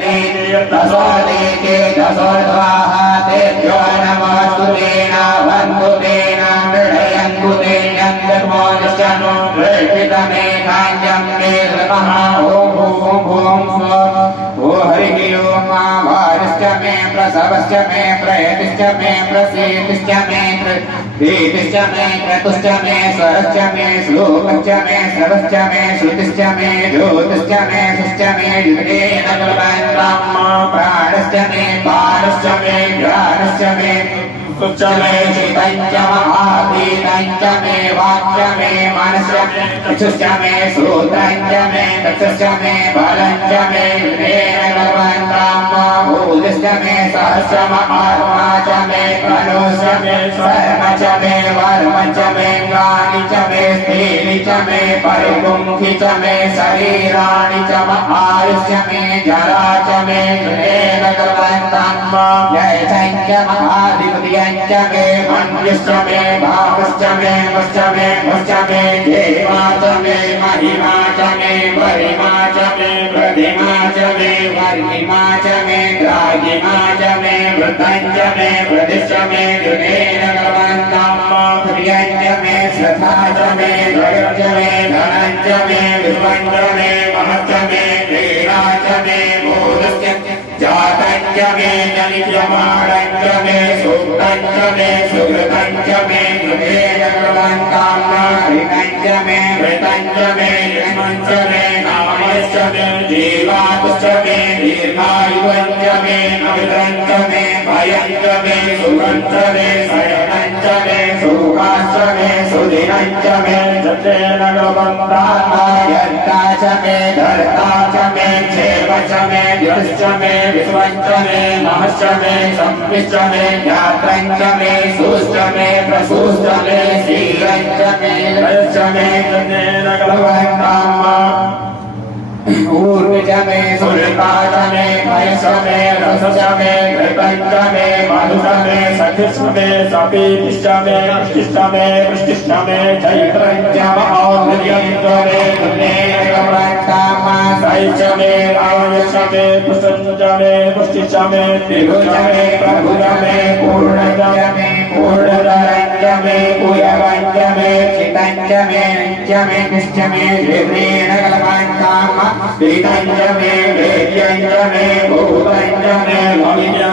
तसोदेके तसोर्ध्वाः तेभ्यो नमस्तु तेन वन्तु तेन मृडयन्तु तेन धर्मोनिश्चनो प्रेषितमेकाञ्जं मे नमः ॐ भूं भूं स्वः ओ हरिः ओं आवारश्च मे प्रसवश्च मे प्रयतिश्च मे प्रसीतिश्च मे धीतिश्च मे क्रतुश्च मे स्वरश्च मे श्लोकश्च मे श्रवश्च मे श्रुतिश्च मे ज्योतिश्च मे सुश्च मे युगेन प्राणश्च मे पानश्च मे ज्ञानश्च मे सुश्च मे चितञ्च महातीतञ्च मे वाक्य मे मनश्च मे चक्षुश्च मे श्रोत्रञ्च मे चक्षुश्च मे बलञ्च मे युगेन भूतिश्च मे सहस्रम आत्मा च मे मनोश्च मे सर्व च मे वर्म च मे गानि च मे स्थीनि च मे परिमुखि च मे शरीराणि च आयुष्य मे जरा च मे युगेन यथञ्च महाधिपतियञ्च मे मन्युश्च मे भावश्च मे वश्च मे भश्च मे देवा च मे महिमा च मे परिमा च मे प्रतिमा च मे वर्णिमा च मे द्रागिमा च मे वृद्धञ्च मे प्रतिश्च मे युगेन प्रियञ्च मे श्रद्धा च मे जयञ्च मे धनञ्च मे विश्वञ्च मे महश्च मे क्रीडा च मे बोधश्च जातञ्च मे जनित्यमाणञ्च मे सूक्तञ्च मे सुकृतञ्च मे युगेन हृतञ्च मे हृतञ्च मे यमञ्च मे नामश्च मे जीवातुश्च मे दीर्घायुवञ्च मे अमित्रञ्च मे भयञ्च मे सुखञ्च मे शयनञ्च मे सुखाश्च मे सुदिनञ्च मे जतेन यन्ता च मे धर्ता च मे क्षेम च मे द्युश्च मे विश्वञ्च मे महश्च मे संविश्च मे यात्रञ्च मे सुश्च मे प्रसूश्च मे शीलञ्च मे लयश्च मे जतेन ऊर्मिच मे सुरिता च मे मयश्च मे रसश्च मे घृतञ्च मे मधुश्च मे सखिश्च मे सपीतिश्च मे अष्टिश्च मे वृष्टिश्च मे चैत्रञ्च मौर्यञ्च मे सैश्च मे आयुश्च मे पुष्टञ्च मे पुष्टिश्च मे त्रिभुज मे प्रभुज मे पूर्णज मे पूर्णधरञ्च मे पूयवञ्च मे चितञ्च मे नित्य मे निश्च मे श्रीण कलमान्ताम श्रीतञ्च मे वेद्यञ्च मे भूतञ्च मे भविष्य